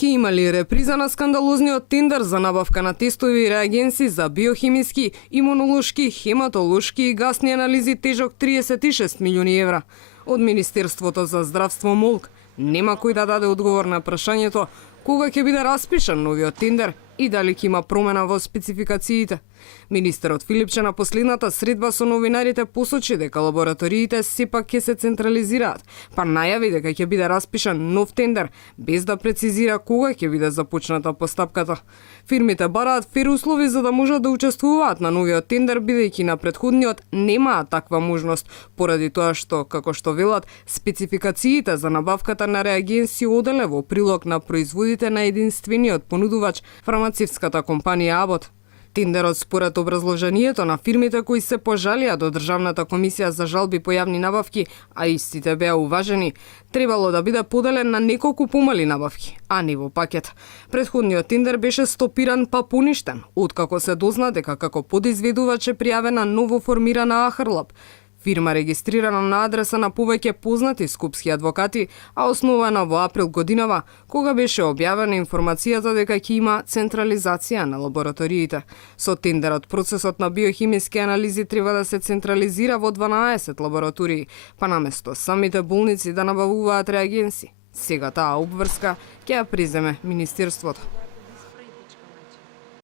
Ке имали реприза на скандалозниот тендер за набавка на тестови и реагенси за биохимиски, имунолошки, хематолошки и гасни анализи тежок 36 милиони евра. Од Министерството за здравство молк нема кој да даде одговор на прашањето кога ќе биде распишан новиот тендер и дали ќе има промена во спецификациите. Министерот Филипче на последната средба со новинарите посочи дека лабораториите сепак ќе се централизираат, па најави дека ќе биде распишан нов тендер, без да прецизира кога ќе биде започната постапката. Фирмите бараат фер услови за да можат да учествуваат на новиот тендер, бидејќи на претходниот немаат таква можност, поради тоа што, како што велат, спецификациите за набавката на реагенси оделе во прилог на производите на единствениот понудувач, фармацевтската компанија Абот. Тендерот според образложението на фирмите кои се пожалија до Државната комисија за жалби по јавни набавки, а истите беа уважени, требало да биде поделен на неколку помали набавки, а не во пакет. Претходниот тендер беше стопиран па поништен, откако се дозна дека како подизведувач е пријавена ново формирана Ахрлаб, фирма регистрирана на адреса на повеќе познати скопски адвокати, а основана во април годинава, кога беше објавена информацијата дека ќе има централизација на лабораториите. Со тендерот процесот на биохимиски анализи треба да се централизира во 12 лаборатории, па наместо самите болници да набавуваат реагенси. Сега таа обврска ќе ја преземе Министерството.